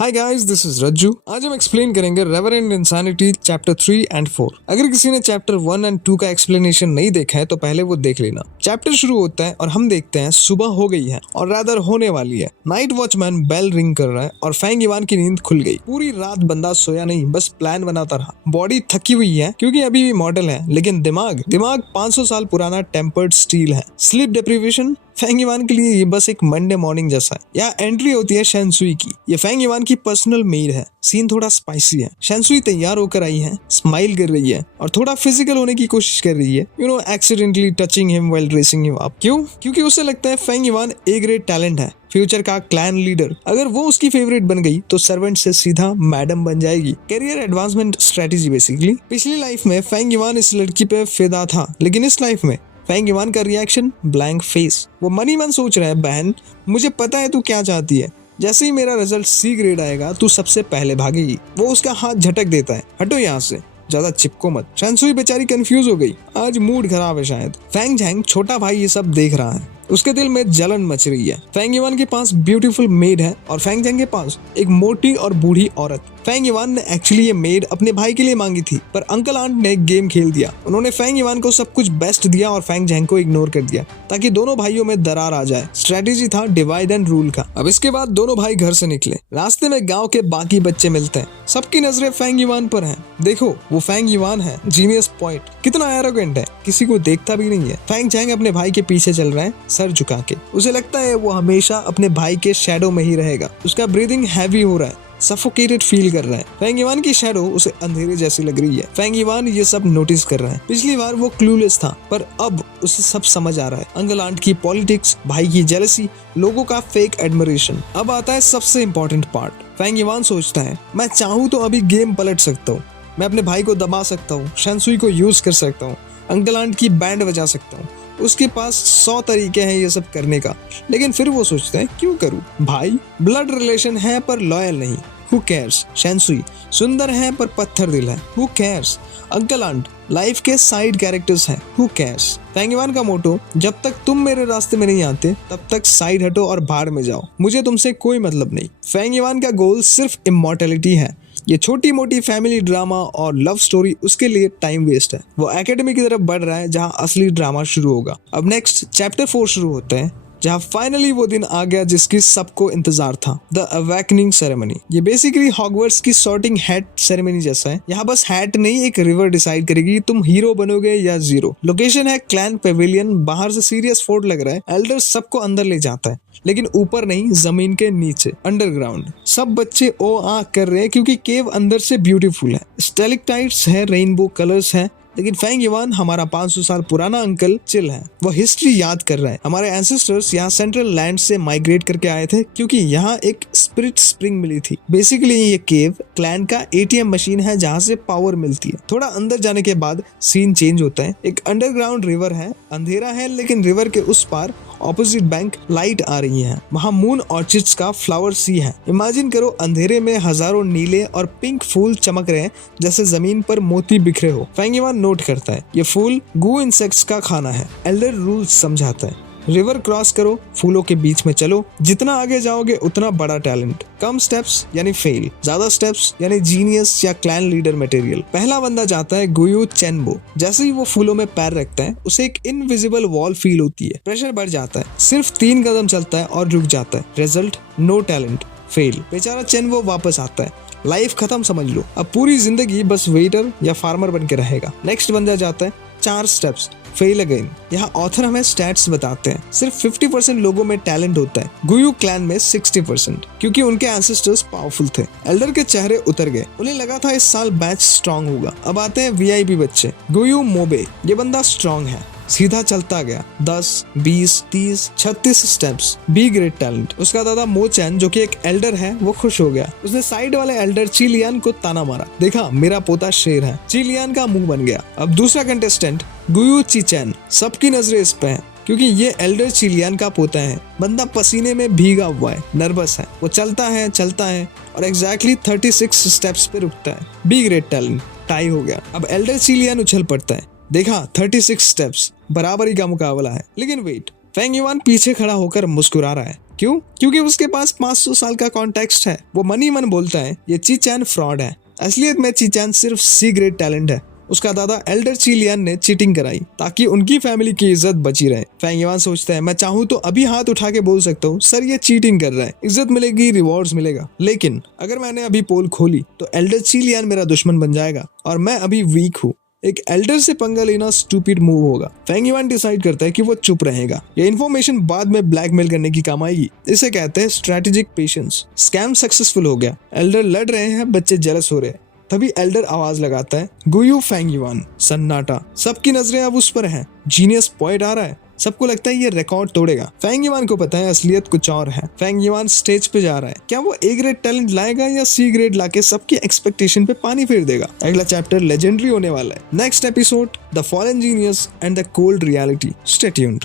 Hi guys, this is रज्जू। आज हम explain करेंगे रेवरेंड इंसानिटी चैप्टर 3 एंड 4। अगर किसी ने चैप्टर 1 एंड 2 का एक्सप्लेनेशन नहीं देखा है तो पहले वो देख लेना। चैप्टर शुरू होता है और हम देखते हैं सुबह हो गई है और रादर होने वाली है। नाइट वॉचमैन बेल रिंग कर रहा है और फैंग इवान की नींद खुल गई। पूरी रात बंदा सोया नहीं, बस प्लान बनाता रहा। बॉडी थकी हुई है क्योंकि अभी भी मॉडल है, लेकिन दिमाग 500 साल पुराना टेम्पर्ड स्टील है। स्लीप डिप्रीवेशन फैंग इवान के लिए ये बस एक मंडे मॉर्निंग जैसा है। यहाँ एंट्री होती है शेंसुई की। ये फैंग इवान की पर्सनल मेड है। सीन थोड़ा स्पाइसी है। शेंसुई तैयार होकर आई है, स्माइल कर रही है और थोड़ा फिजिकल होने की कोशिश कर रही है, accidentally touching him while dressing him up. क्यों? क्योंकि उसे लगता है Fang Yuan A grade talent है, फ्यूचर का क्लैन लीडर। अगर वो उसकी फेवरेट बन गई तो सर्वेंट से सीधा मैडम बन जाएगी। Career advancement strategy basically. पिछली लाइफ में फैंग इवान इस लड़की पे फिदा था, लेकिन इस लाइफ में फैंग इवान का रिएक्शन ब्लैंक फेस। वो मनी मन सोच रहा है, बहन मुझे पता है तू क्या चाहती है। जैसे ही मेरा रिजल्ट सी ग्रेड आएगा तू सबसे पहले भागेगी। वो उसका हाथ झटक देता है, हटो यहाँ से, ज्यादा चिपको मत। शेंसुई बेचारी कंफ्यूज हो गई, आज मूड खराब है शायद। फैंग झैंग छोटा भाई ये सब देख रहा है, उसके दिल में जलन मच रही है। फैंग इवान के पास ब्यूटीफुल मेड है और फैंग झैंग के पास एक मोटी और बूढ़ी औरत। फैंग इवान ने एक्चुअली ये मेड अपने भाई के लिए मांगी थी, पर अंकल आंट ने एक गेम खेल दिया। उन्होंने फैंग इवान को सब कुछ बेस्ट दिया और फैंग झैंग को इग्नोर कर दिया ताकि दोनों भाइयों में दरार आ जाए। स्ट्रेटेजी था डिवाइड एंड रूल का। अब इसके बाद दोनों भाई घर से निकले। रास्ते में गाँव के बाकी बच्चे मिलते हैं। सबकी नजरें फैंग इवान पर है। देखो वो फैंग इवान है, जीनियस पॉइंट, कितना एरोगेंट है, किसी को देखता भी नहीं है। फैंग झैंग अपने भाई के पीछे चल रहा है, सर झुका के। उसे लगता है वो हमेशा अपने भाई के शैडो में ही रहेगा। उसका ब्रीदिंग हैवी हो रहा है, सफोकेटेड फील कर रहा है। फैंग इवान की शैडो उसे अंधेरे जैसी लग रही है। फैंग इवान ये सब नोटिस कर रहा है। पिछली बार वो क्लूलेस था, पर अब उसे सब समझ आ रहा है। अंकल आंट की पॉलिटिक्स, भाई की जेलसी, लोगों का फेक एडमिरेशन। अब आता है सबसे इम्पोर्टेंट पार्ट। फैंग इवान सोचता है, मैं चाहूँ तो अभी गेम पलट सकता हूँ। मैं अपने भाई को दबा सकता हूँ, शेंसुई को यूज कर सकता हूँ, अंकल आंट की बैंड बजा सकता हूँ। उसके पास 100 तरीके हैं ये सब करने का, लेकिन फिर वो सोचता है क्यों करूं? भाई ब्लड रिलेशन है पर लॉयल नहीं, हु केयर्स? शेंसुई सुंदर है पर पत्थर दिल है, who cares? Uncle aunt life के साइड कैरेक्टर्स हैं, हु केयर्स? फैंग इवान का मोटो, जब तक तुम मेरे रास्ते में नहीं आते तब तक साइड हटो और भाड़ में जाओ, मुझे तुमसे कोई मतलब नहीं। फैंग इवान का गोल सिर्फ इमॉर्टैलिटी है। ये छोटी मोटी फैमिली ड्रामा और लव स्टोरी उसके लिए टाइम वेस्ट है। वो एकेडमी की तरफ बढ़ रहा है जहाँ असली ड्रामा शुरू होगा। अब नेक्स्ट चैप्टर 4 शुरू होते हैं, जहाँ फाइनली वो दिन आ गया जिसकी सबको इंतजार था, द अवेकनिंग सेरेमनी। ये बेसिकली हॉगवर्ट्स की सॉर्टिंग हैट सेरेमनी जैसा है। यहाँ बस हैट नहीं, एक रिवर डिसाइड करेगी तुम हीरो बनोगे या जीरो। लोकेशन है क्लैन पेविलियन। बाहर से सीरियस फोर्ट लग रहा है। एल्डर सबको अंदर ले जाता है, लेकिन ऊपर नहीं, जमीन के नीचे, अंडरग्राउंड। सब बच्चे ओ आ कर रहे हैं क्योंकि केव अंदर से ब्यूटीफुल है। स्टेलेक्टाइट्स है, रेनबो कलर्स है, लेकिन फैंग इवान, हमारा 500 साल पुराना अंकल, चिल है। वो हिस्ट्री याद कर रहा है। हमारे एंसेस्टर्स यहाँ सेंट्रल लैंड से माइग्रेट करके आए थे क्योंकि यहाँ एक स्पिरिट स्प्रिंग मिली थी। बेसिकली ये केव क्लैन का एटीएम मशीन है जहाँ से पावर मिलती है। थोड़ा अंदर जाने के बाद सीन चेंज होता है। एक अंडरग्राउंड रिवर है, अंधेरा है, लेकिन रिवर के उस पार ऑपोजिट बैंक लाइट आ रही है। वहाँ मून ऑर्चिड्स का फ्लावर सी है। इमेजिन करो अंधेरे में हजारों नीले और पिंक फूल चमक रहे हैं जैसे जमीन पर मोती बिखरे हो। फैंग इवान नोट करता है ये फूल गू इंसेक्ट्स का खाना है। एल्डर रूल्स समझाता है, रिवर क्रॉस करो, फूलों के बीच में चलो, जितना आगे जाओगे उतना बड़ा टैलेंट। कम स्टेप्स यानी फेल, ज्यादा स्टेप्स यानी जीनियस या क्लैन लीडर मटेरियल। पहला बंदा जाता है गुयू चेनबो। जैसे ही वो फूलों में पैर रखता है उसे एक इनविजिबल वॉल फील होती है। प्रेशर बढ़ जाता है। सिर्फ 3 कदम चलता है और रुक जाता है। Result no talent, fail. बेचारा चेनबो वापस आता है। लाइफ खत्म समझ लो। अब पूरी जिंदगी बस वेटर या फार्मर बन के रहेगा। नेक्स्ट बंदा जाता है 4 स्टेप्स, फेल अगेन। यहाँ ऑथर हमें स्टैट्स बताते हैं। सिर्फ 50% लोगों में टैलेंट होता है, गुयू क्लैन में 60%, क्योंकि उनके एंसेस्टर्स पावरफुल थे। एल्डर के चेहरे उतर गए। उन्हें लगा था इस साल बैच स्ट्रांग होगा। अब आते हैं वीआईपी बच्चे। गुयू मोबे, ये बंदा स्ट्रांग है, सीधा चलता गया। 10, 20, 30, 36 स्टेप्स, बी ग्रेट टैलेंट। उसका दादा मोचैन जो कि एक एल्डर है वो खुश हो गया। उसने साइड वाले एल्डर चिलियन को ताना मारा, देखा मेरा पोता शेर है। चिलियन का मुंह बन गया। अब दूसरा कंटेस्टेंट गुयू चिचैन। सबकी नजरें इस पे हैं क्योंकि ये एल्डर चिलियन का पोता है। बंदा पसीने में भीगा हुआ है, नर्वस है। वो चलता है और एग्जैक्टली 36 स्टेप्स पे रुकता है। बी ग्रेट टैलेंट, टाई हो गया। अब एल्डर चिलियन उछल पड़ता है, देखा 36 स्टेप्स, बराबरी का मुकाबला है। लेकिन वेट, फैंग इवान पीछे खड़ा होकर मुस्कुरा रहा है क्यों? क्योंकि उसके पास 500 साल का कॉन्टेक्स्ट है। वो मन ही मन बोलता है ये चीचैन फ्रॉड है। असलियत में चीचैन सिर्फ सी ग्रेड टैलेंट है। उसका दादा एल्डर चीलियन ने चीटिंग कराई ताकि उनकी फैमिली की इज्जत बची रहे। फेंग युआन सोचता है मैं चाहूँ तो अभी हाथ उठा के बोल सकता हूँ सर ये चीटिंग कर रहा है, इज्जत मिलेगी, रिवॉर्ड्स मिलेगा। लेकिन अगर मैंने अभी पोल खोली तो एल्डर चीलियन मेरा दुश्मन बन जाएगा और मैं अभी वीक हूँ। एक एल्डर से पंगा लेना स्टूपिड मूव होगा। फेंग युआन डिसाइड करता है कि वो चुप रहेगा। ये इन्फॉर्मेशन बाद में ब्लैकमेल करने की काम आएगी। इसे कहते हैं स्ट्रेटेजिक पेशेंस। स्कैम सक्सेसफुल हो गया। एल्डर लड़ रहे हैं, बच्चे जेलस हो रहे हैं। तभी एल्डर आवाज लगाता है गुयू फेंग युआन। सन्नाटा। सबकी नजरें अब उस पर हैं। जीनियस पॉइंट आ रहा है। सबको लगता है ये रिकॉर्ड तोड़ेगा। फेंग युआन को पता है असलियत कुछ और है। फेंग युआन स्टेज पे जा रहा है। क्या वो ए ग्रेड टैलेंट लाएगा या सी ग्रेड लाके सबकी एक्सपेक्टेशन पे पानी फेर देगा? अगला चैप्टर लेजेंडरी होने वाला है। Next episode the fallen genius and the cold reality. Stay tuned.